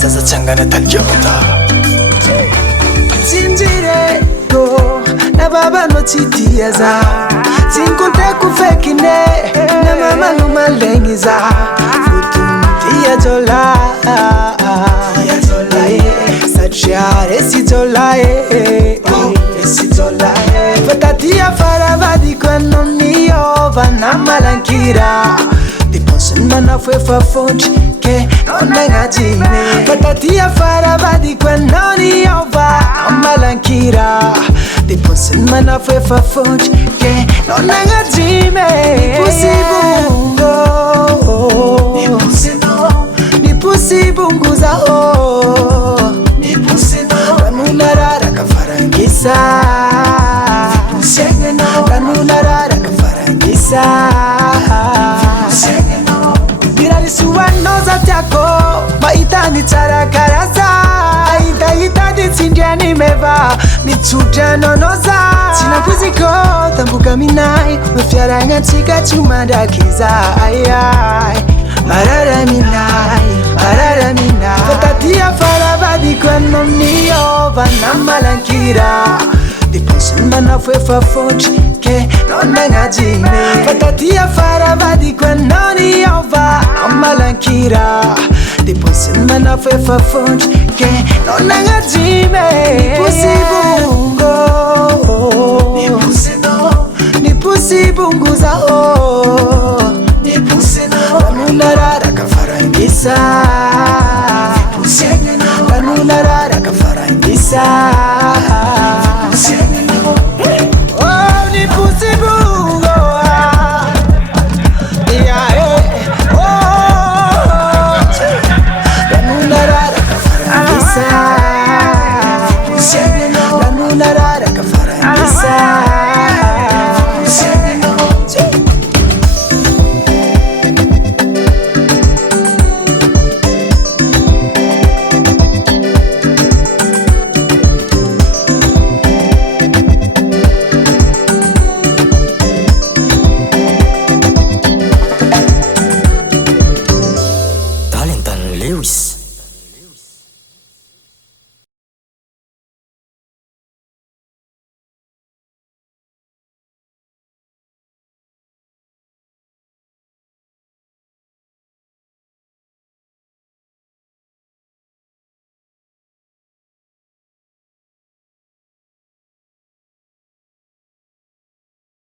sasa changana talyota Zinjire go na baba no chitiaza Zinkunte kufekine na mama no malengiza Futuntia jola Sachare sitola Sitola Fatatia farabadi kwa nonio Vana malankira Diponsen mana fue fafonch Ke nonanga jime Fatatia farabadi kwa nonio Vana malankira Diponsen mana fue fafonch Ke nonanga jime Nipusi bungo Nipusi no Nipusi bungu za o Nipusi no Kanunarara kafarangisa Nipusi no Kanunarara kafarangisa Nipusi no Dirari suwano za tiako Maitani tarakarasa Ita ditsindiani meva Mitsujano noza Sina kuziko tambuka minai Mefyaranga chika chumadakiza Ayai Marara minai Fatatia farabadi kwa nomnio Vana malankira Diponsen mana fue fafonch Ke nonanga jime Fatatia farabadi kwa nomnio Vana malankira Diponsen mana fue fafonch Ke nonanga jime Nipusi bungo Nipusi no Nipusi bungu za o Nipusi no Kanunarara kafarangisa Nipusi no Kanunarara kafarangisa